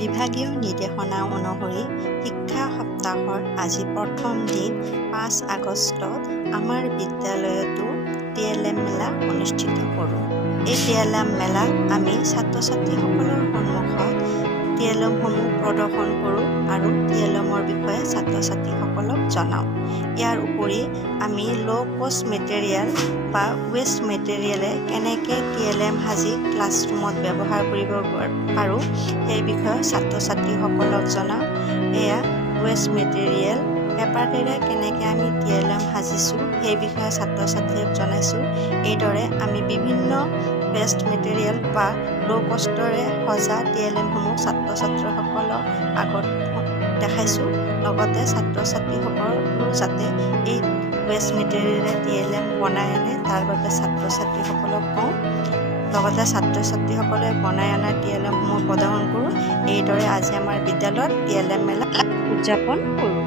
বিভাগীয় নিৰ্দেশনা অনুসৰি শিক্ষা সপ্তাহৰ আজি প্ৰথম দিন 5 আগষ্টত আমাৰ বিদ্যালয়তো টিএলএম মেলা অনুষ্ঠিত কৰোঁ। এই টিএলএম মেলাত আমি ছাত্ৰ-ছাত্ৰীসকলৰ সন্মুখত টিএলএমসমূহ প্ৰদৰ্শন কৰোঁ আৰু টিএলএমৰ বিষয়ে ছাত্ৰ-ছাত্ৰীসকলক জনাওঁ। ইয়াৰ উপৰি আমি ল' কষ্ট মেটেৰিয়েল বা ৱেষ্ট মেটেৰিয়েলে কেনেকৈ টিএলএম সাজি ক্লাছৰুমত ব্যৱহাৰ কৰিব পাৰোঁ সেই বিষয়ে ছাত্ৰ-ছাত্ৰীসকলক জনাওঁ। এয়া ৱেষ্ট মেটেৰিয়েল পেপাৰেৰে কেনেকৈ আমি টিএলএম সাজিছোঁ সেই বিষয়ে ছাত্ৰ-ছাত্ৰীক জনাইছোঁ। এইদৰে আমি বিভিন্ন ৱেষ্ট মেটেৰিয়েল বা ল' কষ্টৰে সজা টিএলএমসমূহ ছাত্ৰ-ছাত্ৰীসকলক আগত দেখাইছোঁ। লগতে ছাত্ৰ-ছাত্ৰীসকলো যাতে এই ৱেষ্ট মেটেৰিয়েলে টিএলএম বনাই আনে তাৰ বাবে ছাত্ৰ-ছাত্ৰীসকলক কওঁ। লগতে ছাত্ৰ-ছাত্ৰীসকলে বনাই অনা টিএলএমসমূহ প্ৰদৰ্শন কৰোঁ। এইদৰে আজি আমাৰ বিদ্যালয়ত টিএলএম মেলা উদযাপন কৰোঁ।